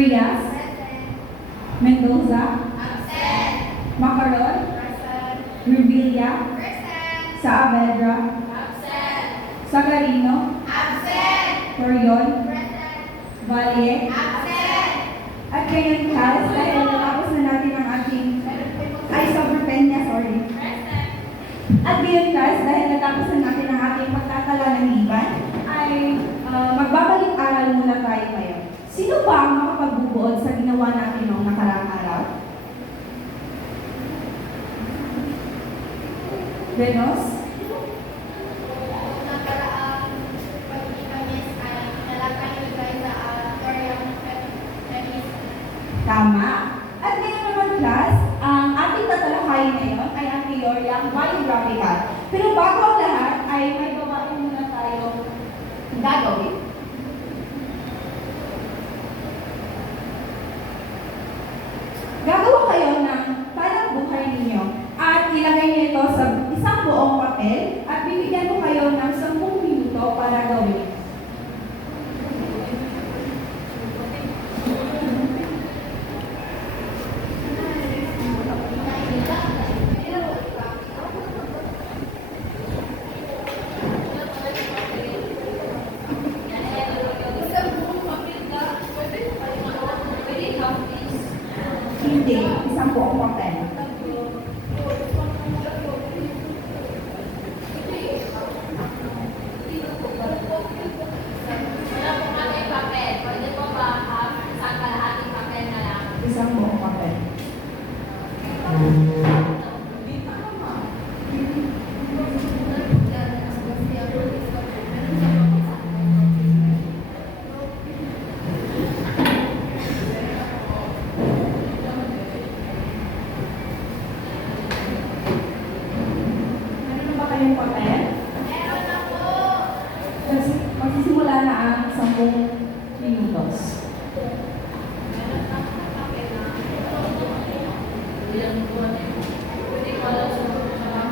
Frias, Mendoza, Macaron, Revilla, Saavedra, Sagarino, Torion, Valle, at ngayon class, dahil natapos na natin ang ating, sobrang penya, sorry. At ngayon class, dahil natapos na natin ang ating pagtatalaniban, ay magbabalik-aral muna tayo ngayon. Sino ba ang makapagbubuod sa ginawa natin noong nakaraang araw? Venos? Tama. At ngayon naman class, ang ating tatalakayin ngayon ay ang teoryang biographical. Pero bago ang lahat, ay may gawain muna tayo gagawin. Gagawa kayo ng talang buhay ninyo at ilagay niyo ito sa isang buong papel at bibigyan ko kayo ng 10 minuto para gawin. Hindi, isang buong papel. Isang buong papel. Yung papel? Meron na po. Magsisimula na ang 10 minutos. Meron na po papel na. Ilang buwan eh. Pwede ko alam sa mga papel.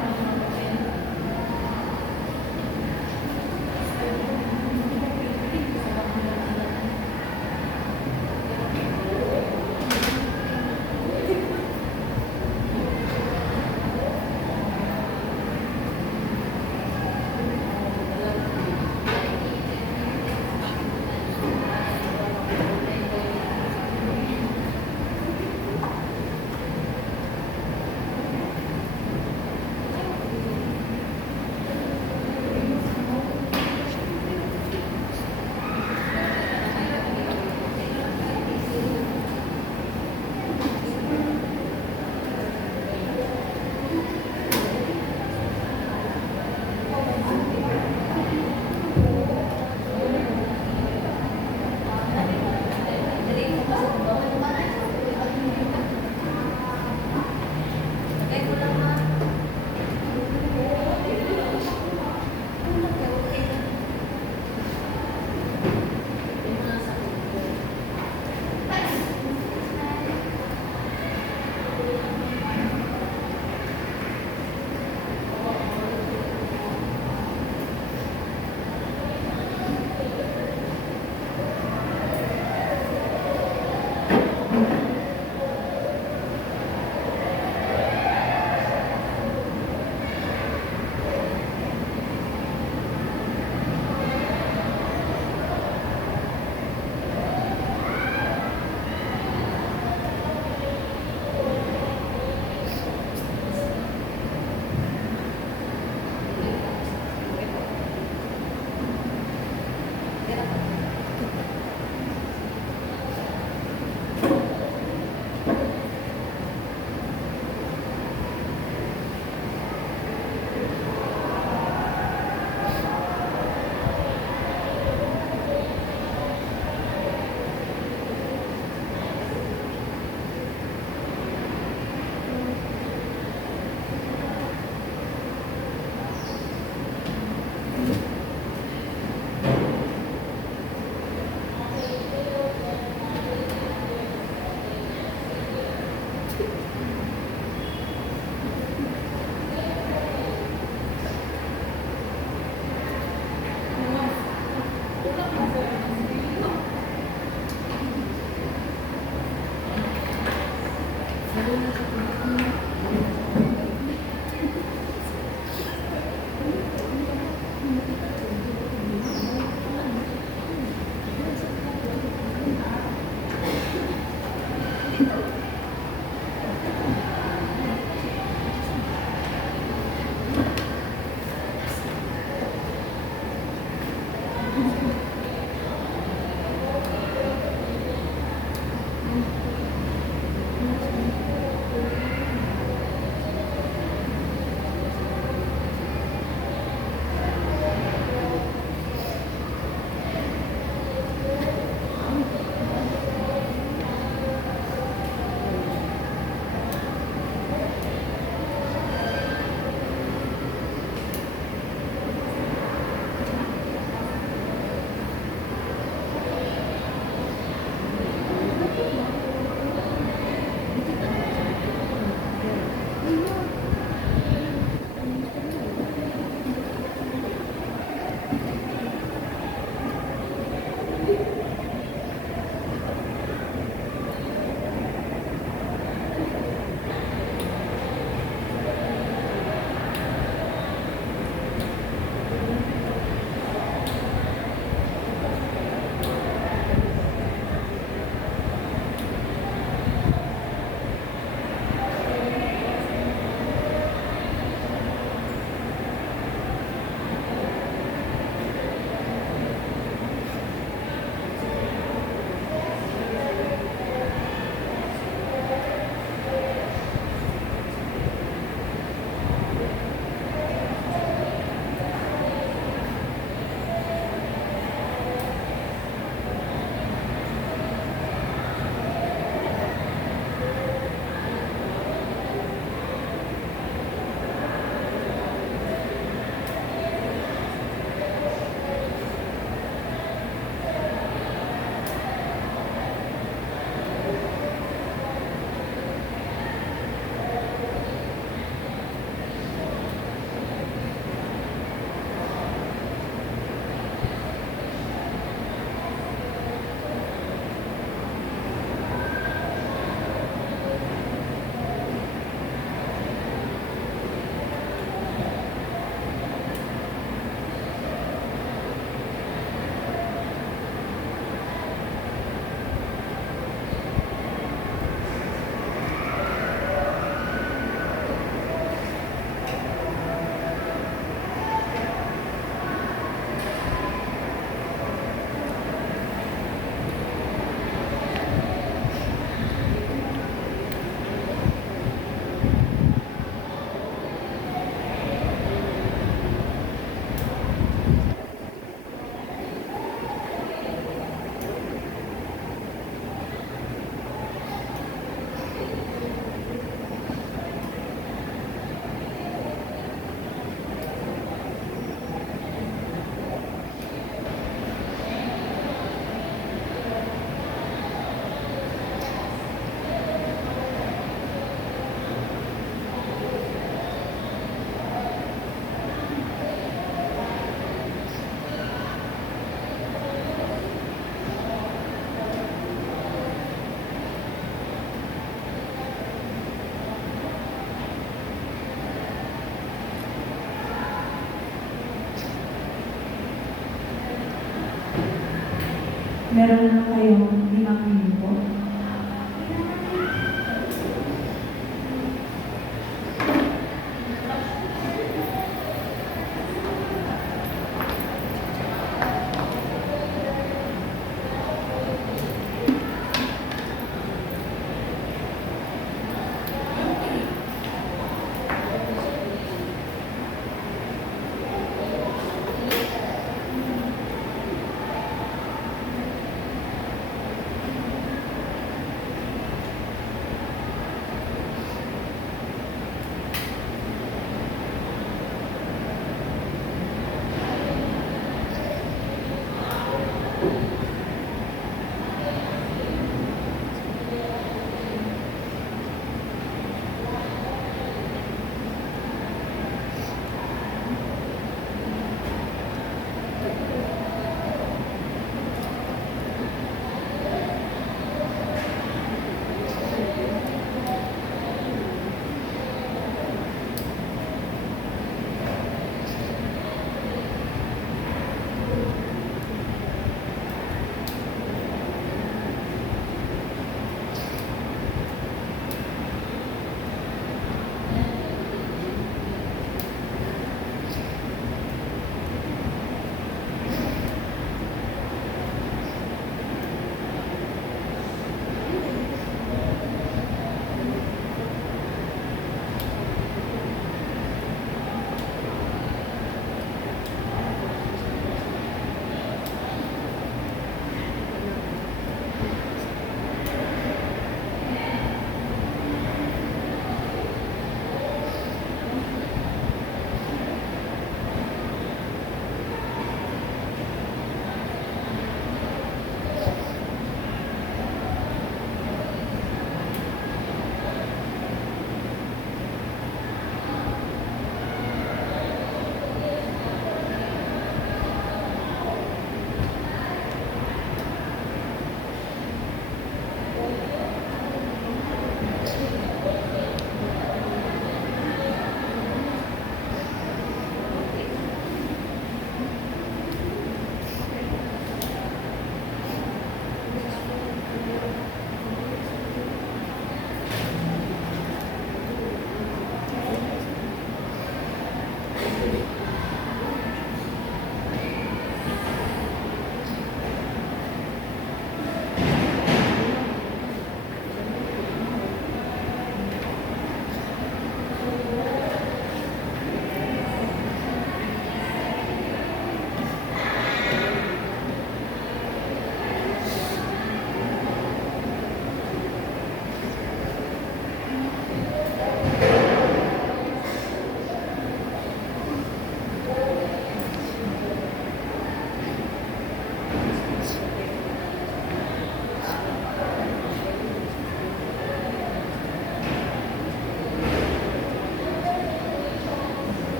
Meron na kayong 5 minuto.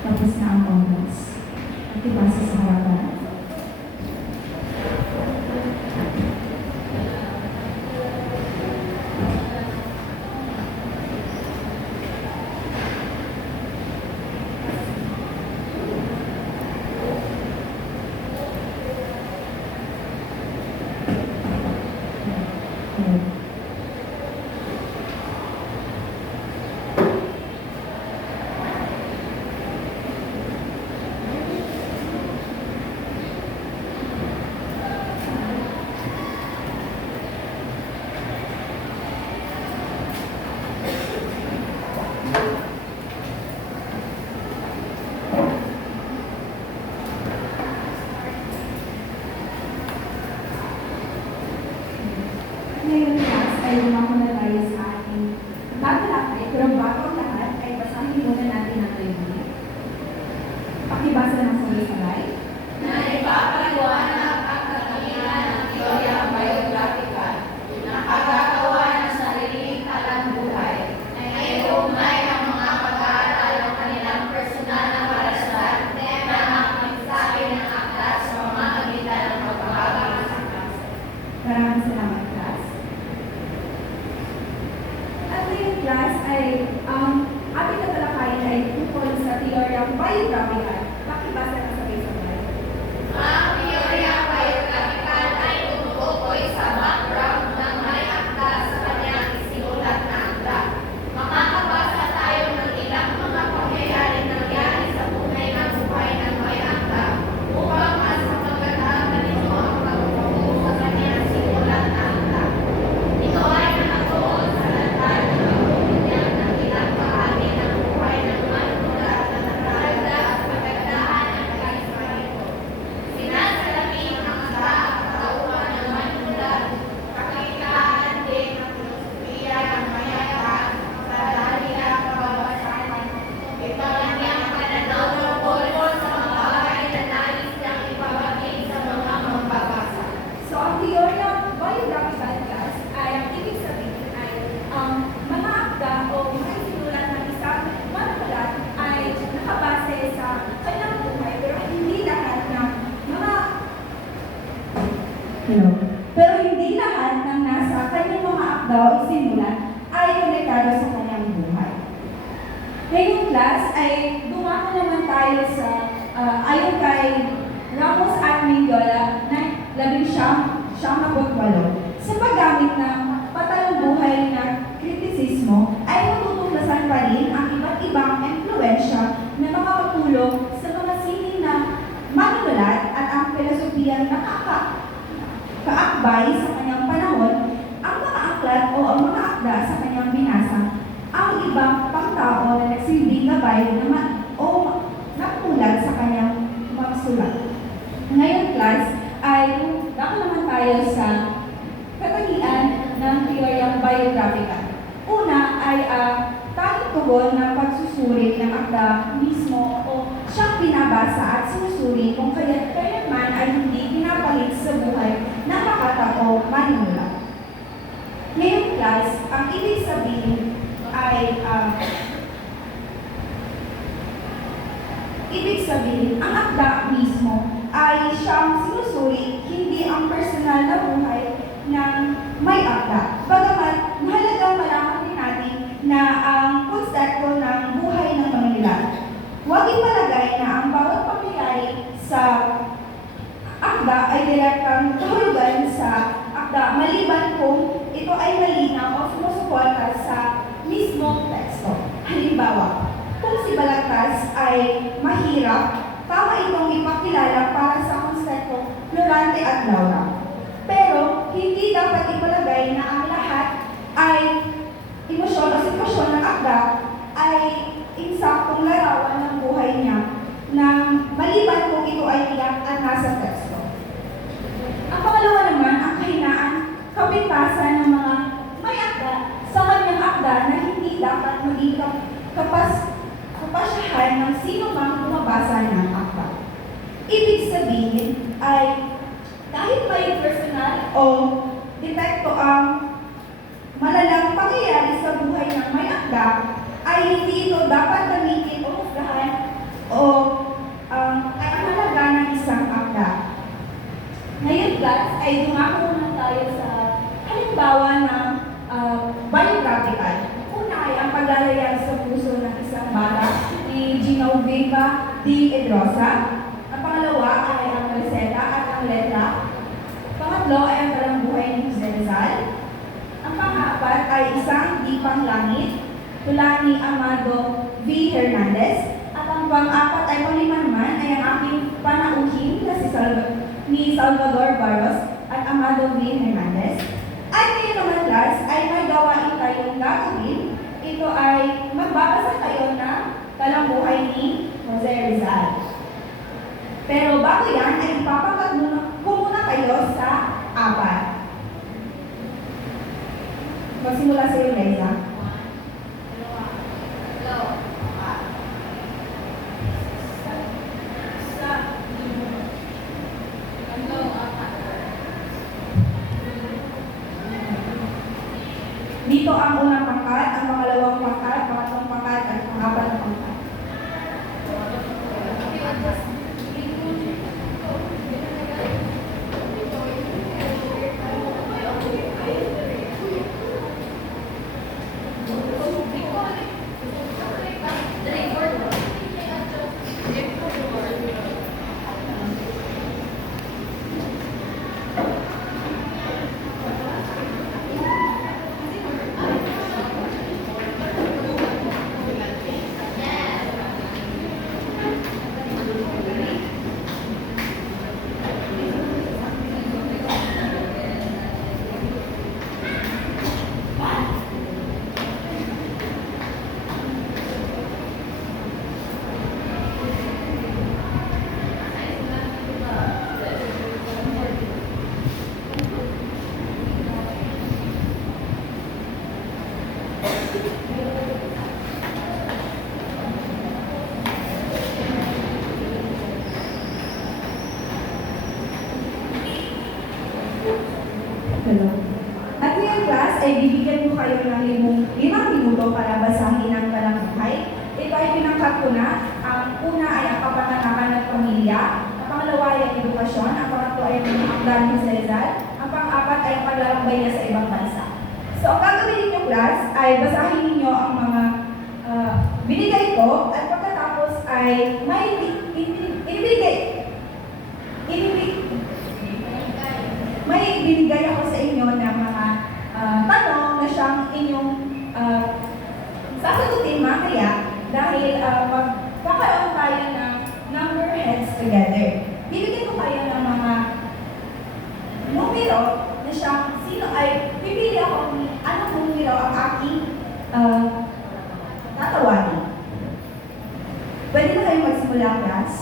Tapos na ang oras. At ipasa sa harapan. ay dumako na tayo sa ating tatalakay. Pero bago ang lahat, ay basahin muna natin ang layunin. Pakibasa ng sabay-sabay. Na ipapaliwanag ang katangian ng teorya biographical na pagkakawa ng sariling talambuhay na iugnay ang mga pag-aaral ng kanilang personal na karanasan na ang mensahe ng aklat sa pamamagitan ng pagbabagay sa klase. Maraming salamat, class. At ngayon, class, ay ating tatalakayin ay tungkol sa teoryang biographical. Pakibasa ng sabay-sabay. Ang teorya biographical ay tumutukoy sa background ng may akda sa kanyang isinulat na akda. Makakabasa tayo ng ilang mga pangyayaring nangyari sa buhay ng may akda upang mas mapagandaan nito ang pagtutuo sa kanyang sinulat na akda. Ito ay nakatuon sa lantal ng pagbubunyag ng ilang bahagi ng buhay ng manunulat na nagdaragdag sa kagandahan ng karisma nito. Sinasalamin ang akda at katauhan ng manunulat, kakitaan din ng filosofiya ng mayaka sa dahil ang kababasahan. Ito ang niyang pananaw tungkol sa mga bagay na nais niyang ipabagay sa mga mambabasa. So, ang teoryang biographical, class, ay ang ibig sabihin ay mga akda o mga isinulat ng isang manunulat ay nakabase sa kanyang buhay, pero hindi lahat ng mga pero hindi lahat ng nasa kanyang mga akda o isinulat ay konektado sa kanyang buhay. Ngayong class ay dumako naman tayo sa ayon kay Ramos at Minggola na 1978 sa paggamit ng patalambuhay na kritisismo ay matutuklasan pa rin ang iba't ibang impluensya na makakatulong sa mga sining na manunulat at ang filosofiyang kaakbay sa kanyang panahon, ang mga aklat o ang mga akda sa kanyang binasa, ang ibang pangtao na nagsilbing gabay o nakulat sa kanyang mga sulat. Ngayon, class, ay dako naman tayo sa katangian ng teoryang biographical. Una ay tanging tugon ng pagsusuri ng akda mismo o siyang binabasa at sinusuri kung kaya't man ay hindi pinapalit sa buhay ng makatao manunulat. Ngayon, class, ang ibig sabihin ay ang akda mismo ay siyang sinusuri, hindi ang personal na buhay ng may akda. Bagamat mahalagang malaman din natin na ang konsepto ng buhay ng manunulat. Huwag ipalagay na ang bawat pangyayari sa akda ay direktang kahulugan sa akda maliban kung ito ay malinaw o sumusuporta sa mismong teksto. Halimbawa, kung si Balagtas ay mahirap, tama itong ipakilala para sa konsepto Florante at Laura. Pero hindi dapat ipalagay na ang lahat ay emosyon o sitwasyon ng akda ay insaktong larawan ng buhay niya na maliban kung ito ay tiyak at nasa teksto. Ang pangalawa naman, ang kahinaan, kapintasan ng mga may akda sa kanyang akda na hindi dapat maging kapasyahan ng sino mang bumabasa ng akda. Ibig sabihin ay kahit may personal o depekto ang malalang pangyayari sa buhay ng may akda, ay hindi ito dapat gamitin o husgahan o ay ang halaga ng isang akda. Ngayon, guys, ay dumako na tayo sa halimbawa ng biographical. Una ay ang paglalayag sa puso ng isang bata ni Genoveva D. Edrosa. Ang pangalawa ay ang reseta at ang letra. Pangatlo ay ang talambuhay ni Jose Rizal. Ang pang-apat ay isang dipang langit tula ni Amado V. Hernandez. At ang pang-apat ay panglima naman ay ang aking panauhin na ni Salvador Barros at Amado V. Hernandez. At ngayon naman, class, ay may gawain tayong gagawin. Ito ay magbabasa tayo ng talambuhay ni Jose Rizal. Pero bago yan, ay ipapagod ko muna kayo sa apat. Magsimula sa iyo, Liza. Dito ang unang pangkat, ang pangalawang pangkat, pangatlong pangkat, at pangapat na pangkat. Hello. At ngayong class ay bibigyan ko kayo ng limang minuto para basahin ang talanghay. Ito ay pinangkat ko na. Ang una ay ang kapanganakan ng pamilya. Ang pangalawa ay ang edukasyon. Ang pangatlo ay ang mga akdan ni Rizal. Ang pang-apat ay ang paglalakbay niya sa ibang bansa. So, ang gagawin ninyong class ay basahin ninyo ang mga binigay ko at pagkatapos ay may binigay ako sa inyo ng mga tanong na siyang inyong sasagutin mamaya dahil magkakaroon tayo ng number heads together. Bibigyan ko kayo ng mga numero na siyang sino ay pipili ako kung anong numero ang aking tatawagin. Pwede na kayong magsimula, class?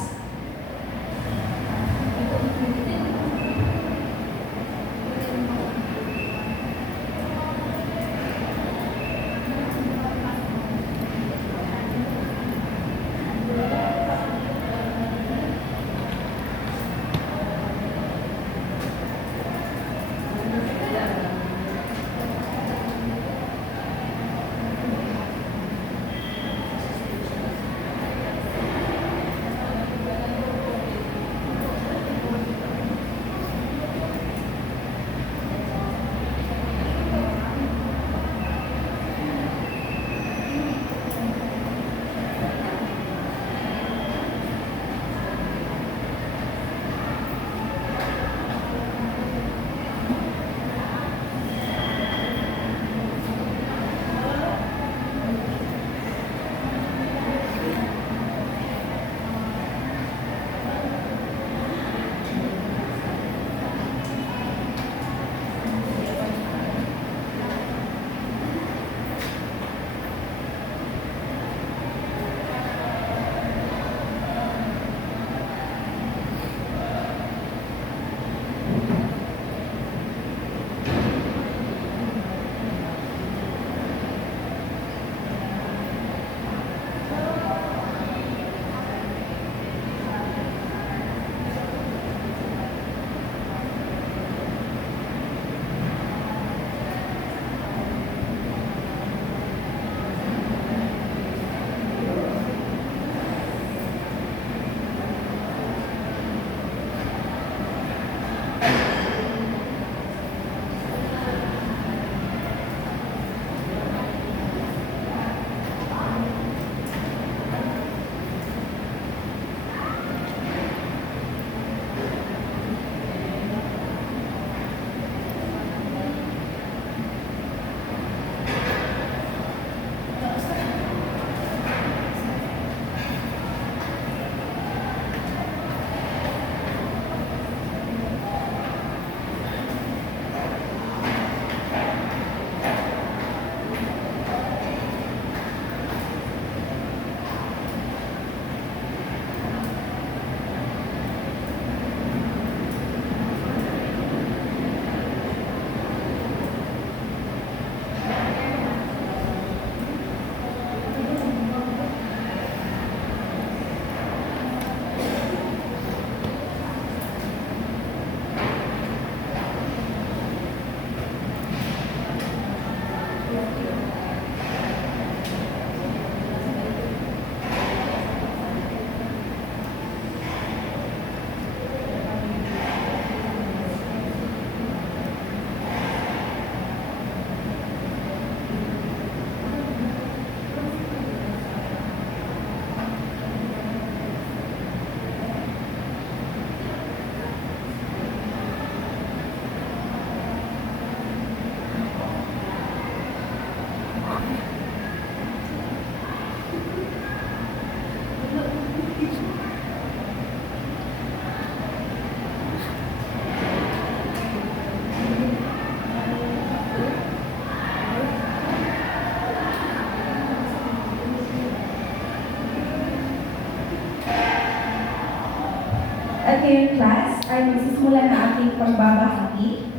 At ngayon, class, ay magsisimula na ating pagbabahagi.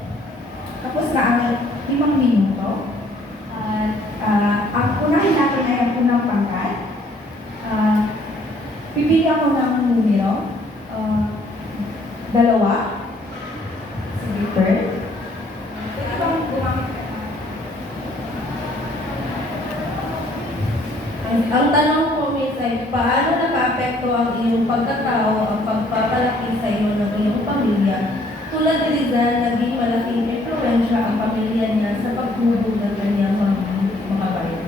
Tapos na ang 5 minuto. At ang unahin natin ay ang unang pangkat. Pipili ako ng numero. 2. Sige, third. Pwede bang gumamit ka? Ang tanong ko, Miss, ay paano nakaapekto ang iyong pagkatao ang pagpapalaki sa iyo ng iyong pamilya? Tulad ni Rizal, naging malaking impluensya ang pamilya niya sa pagtulong ng kanyang mga bayan.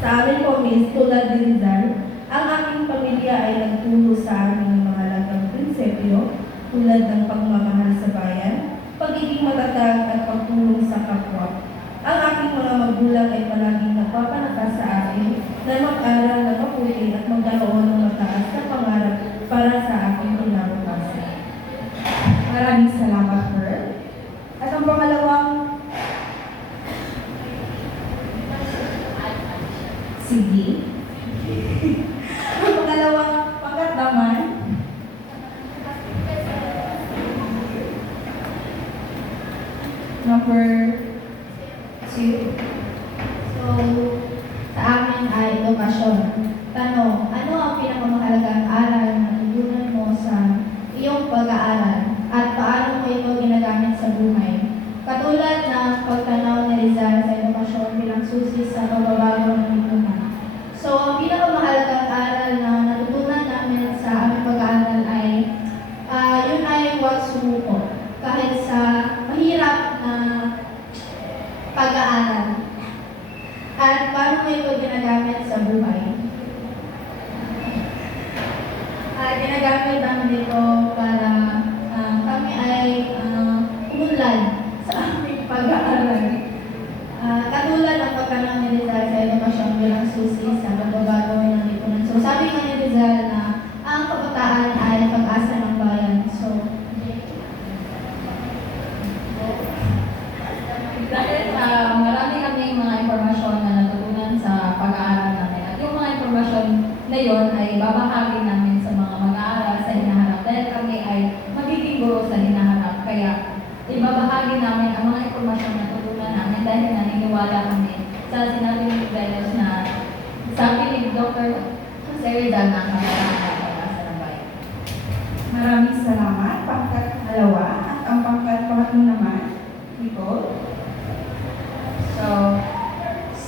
Sa amin po, Miss, tulad ni Rizal, ang aking pamilya ay nagturo sa amin ng mahalagang prinsipyo tulad ng pagmamahal sa bayan, pagiging matatag at pagtulong sa kapwa. Ang aking mga magulang ay palaging nagpapalakas sa akin na mag-aral na mabuti at magkaroon ng mataas na pangarap para sa aking kinabukasan. Maraming salamat, Pearl. At ang pangalawang... Sige. Ang pangalawang pangkat naman, number 2. So, sa amin ay edukasyon. Tanong, ano ang pinakamahalagang aral na natutunan mo sa iyong pag-aaral at paano mo ito ginagamit sa buhay? Katulad ng pagtanaw ni Rizal sa edukasyon bilang susi sa pagbabago ng lipunan. So, ang pinakamahalagang aral na natutunan namin sa aming pag-aaral ay yun ay huwag sumuko. Kahit sa mahirap na pag-aaral. At paano mo ito ginagamit sa buhay? Ginagamit namin ito para kami ay umunlad sa aming pag-aaral. Katulad ng pagkanaw ni Rizal sa edukasyon bilang susi sa pagbabago ng lipunan. So sabi nga ni Rizal na ang kabataan ay pag-asa ng bayan. So, dahil marami kaming mga impormasyon na natutunan sa pag-aaral namin. At yung mga impormasyon na yon ay babahagi namin sa mga mag-aaral sa hinaharap dahil kami ay magiging guro sa hinaharap. Kaya ibabahagi namin ang mga impormasyon na natutunan namin dahil naniniwala kami sa sinabi ni Velos na sabi ni Dr. Jose Rizal na ang kabataan ay pag-asa ng bayan. maraming salamat. Pangkat 2 at ang pangkat 3 naman, Nicole. So,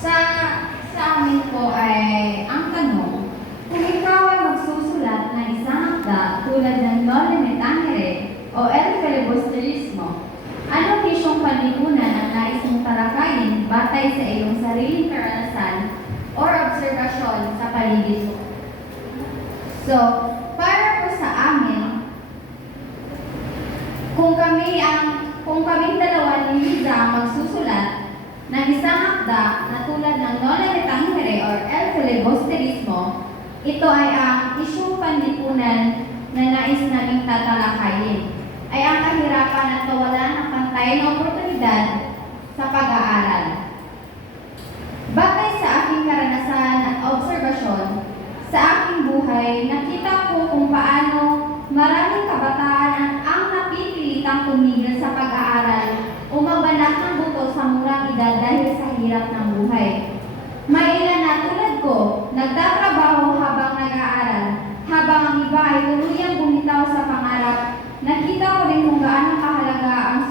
sa amin po ay ang tanong, kung ikaw ay magsusulat ng isang akda tulad ng Noli Me Tangere o El Filibusterismo, anong isyong panlipunan ang nais mong talakayin batay sa iyong sariling karanasan o obserbasyon sa paligid mo? So, para po sa amin, kung kaming dalawa ni Liza ang magsusulat ng isang akda na tulad ng Noli Me Tangere or El Filibusterismo, ito ay ang isyong panlipunan na nais naming tatalakayin, ay ang kahirapan at kawalan ng pantay na oportunidad sa pag-aaral. Batay sa aking karanasan at obserbasyon, sa aking buhay, nakita ko kung paano maraming kabataan ang napipilitang tumigil sa pag-aaral o magbanat ng buto sa murang edad dahil sa hirap ng buhay. May ilan na tulad ko, nagtatrabaho habang nag-aaral, habang ang iba ay tuluyang bumitaw sa pangarap. Nakita ko rin kung gaano kahalaga ang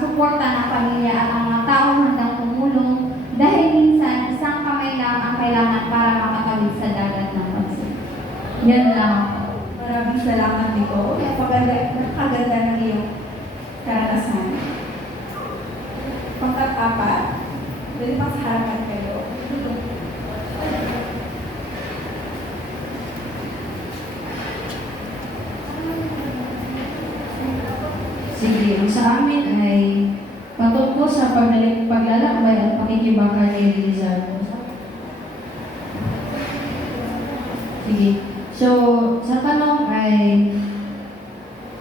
apat. Doon pang sa harapan kayo. Sige, ang sa amin ay patungkol sa paglalakbay at pakikibaka ni Rizal. Sige. So, sa tanong ay,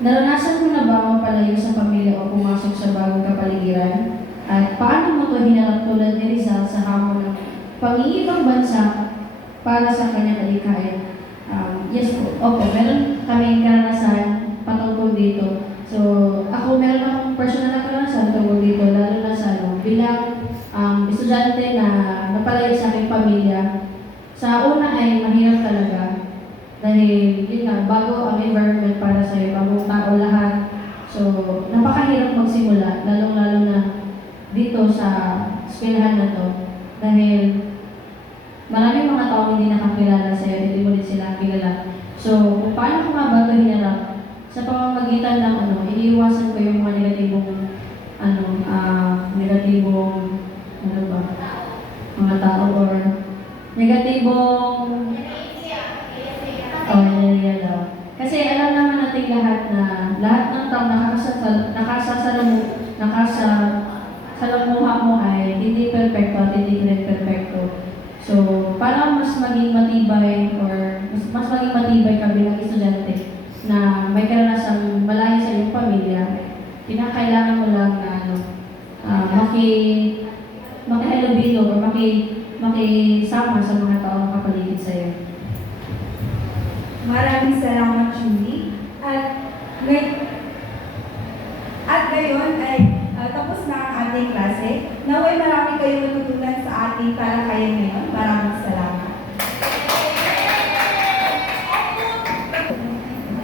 naranasan mo na ba mapalayo sa pamilya o pumasok sa bagong kapaligiran? At paano mo ito hinarap tulad ni Rizal sa hamon ng pangingibang bansa para sa kanyang kalikayan? Yes po. Opo, meron kaming karanasan patungkol dito. So, ako meron akong personal na karanasan tungkol dito, lalo na sa bilang estudyante na napalayo sa aking pamilya. Sa una ay mahirap talaga dahil yun nga, bago ang environment para sa'yo, bagong tao lahat. So, napakahirap magsimula, lalong-lalo na dito sa eskwelahan na to. Dahil maraming mga tao hindi nakakilala sa'yo, hindi mo din sila kilala. So, kung paano ko nga ba ito hinarap? Sa pamamagitan ng iniiwasan ko yung mga negatibong mga tao or negatibong energy daw. Kasi alam naman natin lahat na lahat ng tao nakasalamuha mo ay hindi perfecto at hindi rin perfecto. So, para mas maging matibay or mas maging matibay ka bilang estudyante na may karanasang malayo sa iyong pamilya, kinakailangan mo lang na makihalubilo o makisama sa mga taong kapaligid sa iyo. Maraming salamat, Julie. At ngayon ay tapos na ang ating klase. Naway marami kayong natutunan sa ating talakayan ngayon. Maraming salamat.